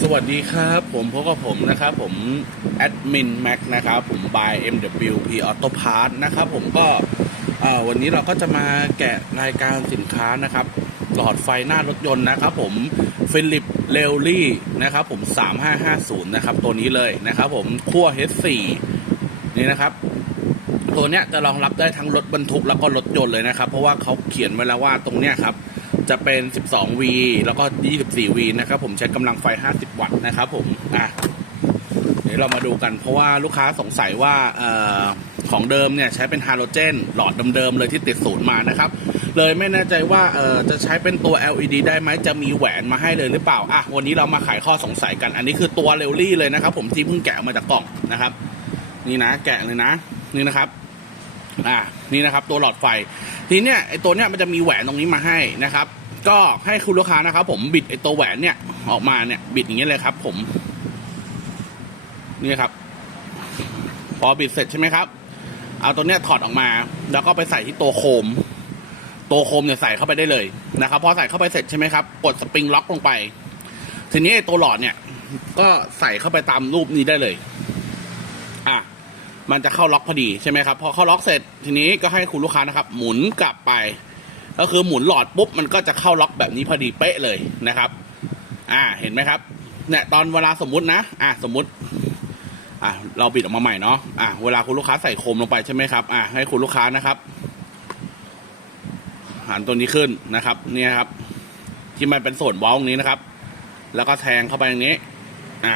สวัสดีครับ ผมพบกับผมนะครับผมแอดมินแม็กนะครับผม by MWP Auto Parts นะครับผมก็วันนี้เราก็จะมาแกะรายการสินค้านะครับ หลอดไฟหน้ารถยนต์นะครับผมฟิลิปเลลลี่นะครับผม 3550 นะครับ ตัวนี้เลยนะครับผมขั้ว H4 นี่นะครับตัวเนี้ยจะรองรับได้ทั้งรถบรรทุกแล้วก็รถยนต์เลยนะครับ เพราะว่าเขาเขียนไว้แล้วว่าตรงเนี้ยครับ จะเป็น 12V แล้วก็ 24V นะครับผมใช้กำลังไฟ 50 วัตต์นะครับผมอะเดี๋ยวเรามาดูกันเพราะว่าลูกค้าสงสัยว่าออของเดิมเนี่ยใช้เป็นฮาโลเจน หลอดเดิมๆเลยที่ติดศูนย์มานะครับ เลยไม่แน่ใจว่าจะใช้เป็นตัว LED ได้ไหมจะมีแหวนมาให้เลยหรือเปล่าอะวันนี้เรามาไขข้อสงสัยกัน อันนี้คือตัวเรลลี่เลยนะครับ ผมที่เพิ่งแกะออกมาจากกล่องนะครับ นี่นะ แกะเลยนะ นี่นะครับอ่านี่นะครับ ตัวหลอดไฟ ทีเนี้ยไอตัวเนี้ยมันจะมีแหวนตรงนี้มาให้นะครับ ก็ให้คุณลูกค้านะครับ ผมบิดไอตัวแหวนเนี่ย ออกมาเนี่ยบิดอย่างเงี้ยเลยครับ ผม นี่ครับ พอบิดเสร็จใช่ไหมครับ เอาตัวเนี้ยถอดออกมา แล้วก็ไปใส่ที่ตัวโคม ตัวโคมเนี่ยใส่เข้าไปได้เลยนะครับ พอใส่เข้าไปเสร็จใช่ไหมครับ กดสปริงล็อกลงไป ทีนี้ไอ้ตัวหลอดเนี่ย ก็ใส่เข้าไปตามรูปนี้ได้เลย อะมันจะเข้าล็อกพอดีใช่ไหมครับ พอเข้าล็อกเสร็จทีนี้ก็ให้คุณลูกค้านะครับ หมุนกลับไป ก็คือหมุนหลอดปุ๊บมันก็จะเข้าล็อกแบบนี้พอดีเป๊ะเลยนะครับ อ่าเห็นไหมครับเนี่ยตอนเวลาสมมุตินะ อ่าสมมุติ อ่าเราบิดออกมาใหม่เนาะอ่าเวลาคุณลูกค้าใส่โคมลงไปใช่ไหมครับ อ่าให้คุณลูกค้านะครับหันตัวนี้ขึ้นนะครับ เนี่ยครับ ที่มันเป็นส่วนเว้าตรงนี้นะครับ แล้วก็แทงเข้าไปอย่างนี้ อ่า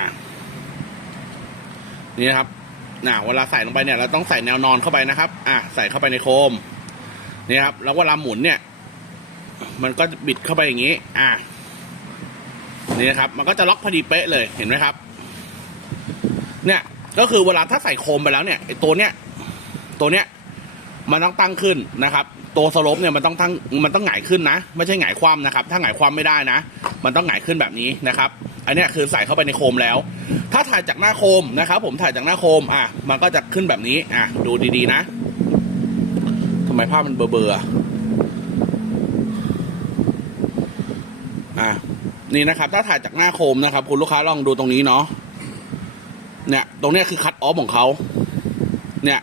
นี่นะครับน่ะเวลาใส่ลงไปเนี่ยเราต้องใส่แนวนอนเข้าไปนะครับ อะใส่เข้าไปในโคมนี่ครับ แล้วเวลาหมุนเนี่ย มันก็บิดเข้าไปอย่างนี้ อะนี่นะครับ มันก็จะล็อกพอดีเป๊ะเลยเห็นไหมครับ เนี่ยก็คือเวลาถ้าใส่โคมไปแล้วเนี่ยไอ้ตัวเนี้ยตัวเนี้ยมันต้องตั้งขึ้นนะครับ ตัวสลปเนี่ยมันต้องตั้งมันต้องหงายขึ้นนะ ไม่ใช่หงายคว่ำนะครับ ถ้าหงายคว่ำไม่ได้นะ มันต้องหงายขึ้นแบบนี้นะครับ อันนี้คือใส่เข้าไปในโคมแล้ว ถ้าถ่ายจากหน้าโคมนะครับ ผมถ่ายจากหน้าโคมอะมันก็จะขึ้นแบบนี้อะดูดีๆนะทำไมภาพมันเบลอๆ อะนี่นะครับ ถ้าถ่ายจากหน้าโคมนะครับ คุณลูกค้าลองดูตรงนี้เนาะเนี่ยตรงเนี้ยคือคัตออฟของเขาเนี่ย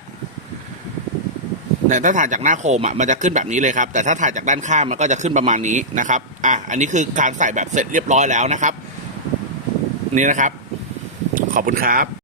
แต่ถ้าถ่ายจากหน้าโคมอะมันจะขึ้นแบบนี้เลยครับ แต่ถ้าถ่ายจากด้านข้างมันก็จะขึ้นประมาณนี้นะครับ อะอันนี้คือการใส่แบบเสร็จเรียบร้อยแล้วนะครับ นี่นะครับ ขอบคุณครับ